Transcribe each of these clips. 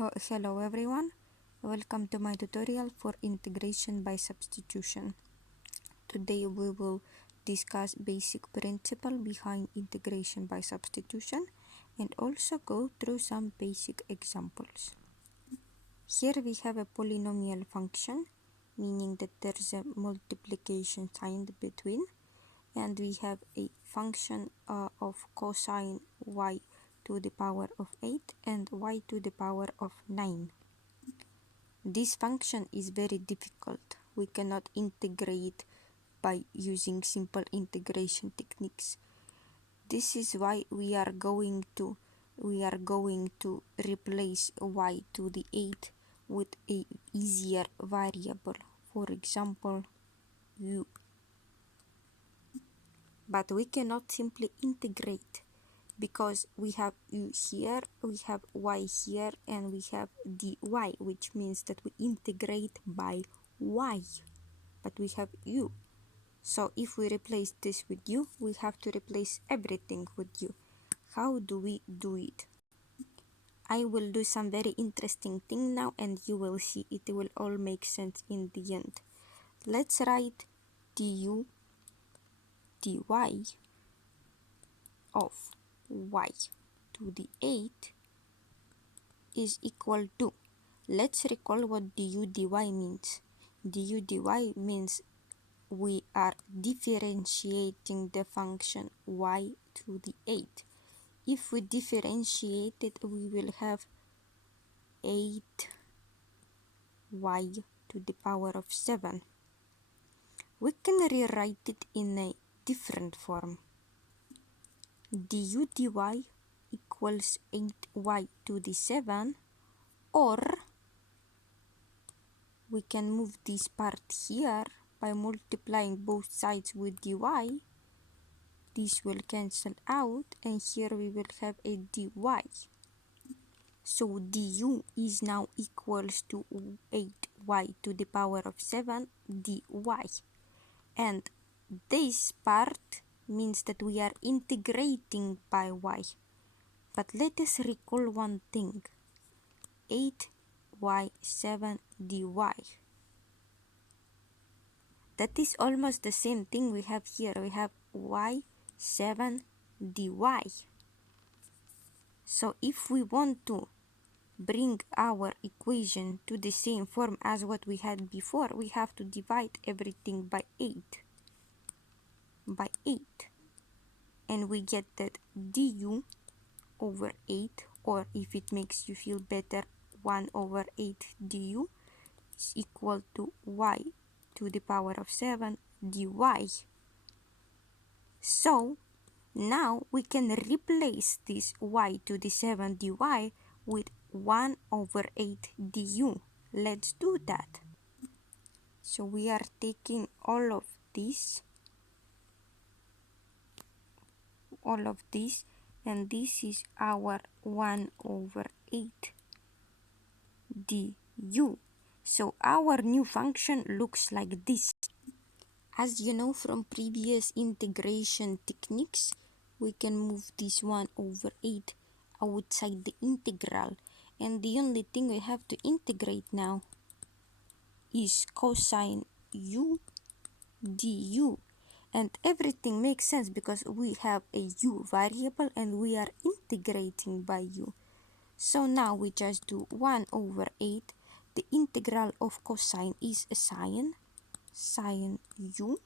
Hello everyone, welcome to my tutorial for integration by substitution. Today we will discuss basic principle behind integration by substitution and also go through some basic examples. Here we have a polynomial function, meaning that there's a multiplication sign between, and we have a function of cosine y to the power of 8 and y to the power of 9. This function is very difficult. We cannot integrate by using simple integration techniques. This is why we are going to replace y to the 8 with a easier variable, for example u. But we cannot simply integrate because we have u here, we have y here, and we have dy, which means that we integrate by y, but we have u. So if we replace this with u, we have to replace everything with u. How do we do it? I will do some very interesting thing now and you will see it will all make sense in the end. Let's write du dy of y to the 8 is equal to, let's recall what du dy means. Du dy means we are differentiating the function y to the 8. If we differentiate it, we will have 8y to the power of 7. We can rewrite it in a different form. Du dy equals 8y to the 7, or we can move this part here by multiplying both sides with dy. This will cancel out and here we will have a dy. So du is now equals to 8y to the power of 7 dy. And this part means that we are integrating by y. But let us recall one thing. 8y 7 dy. That is almost the same thing we have here. We have y 7 dy. So if we want to bring our equation to the same form as what we had before, we have to divide everything by 8. And we get that du over 8, or if it makes you feel better, 1 over 8 du is equal to y to the power of 7 dy. So now we can replace this y to the 7 dy with 1 over 8 du. Let's do that. So we are taking all of this, and this is our 1 over 8 du. So our new function looks like this. As you know from previous integration techniques, we can move this 1 over 8 outside the integral, and the only thing we have to integrate now is cosine u du. And everything makes sense because we have a u variable and we are integrating by u. So now we just do 1 over 8. The integral of cosine is sine u.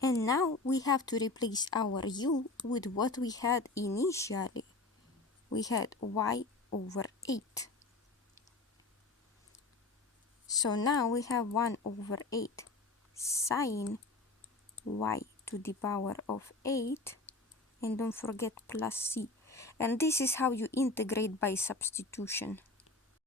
And now we have to replace our u with what we had initially. We had y over 8. So now we have 1 over 8 sine y to the power of 8, and don't forget plus c. And this is how you integrate by substitution.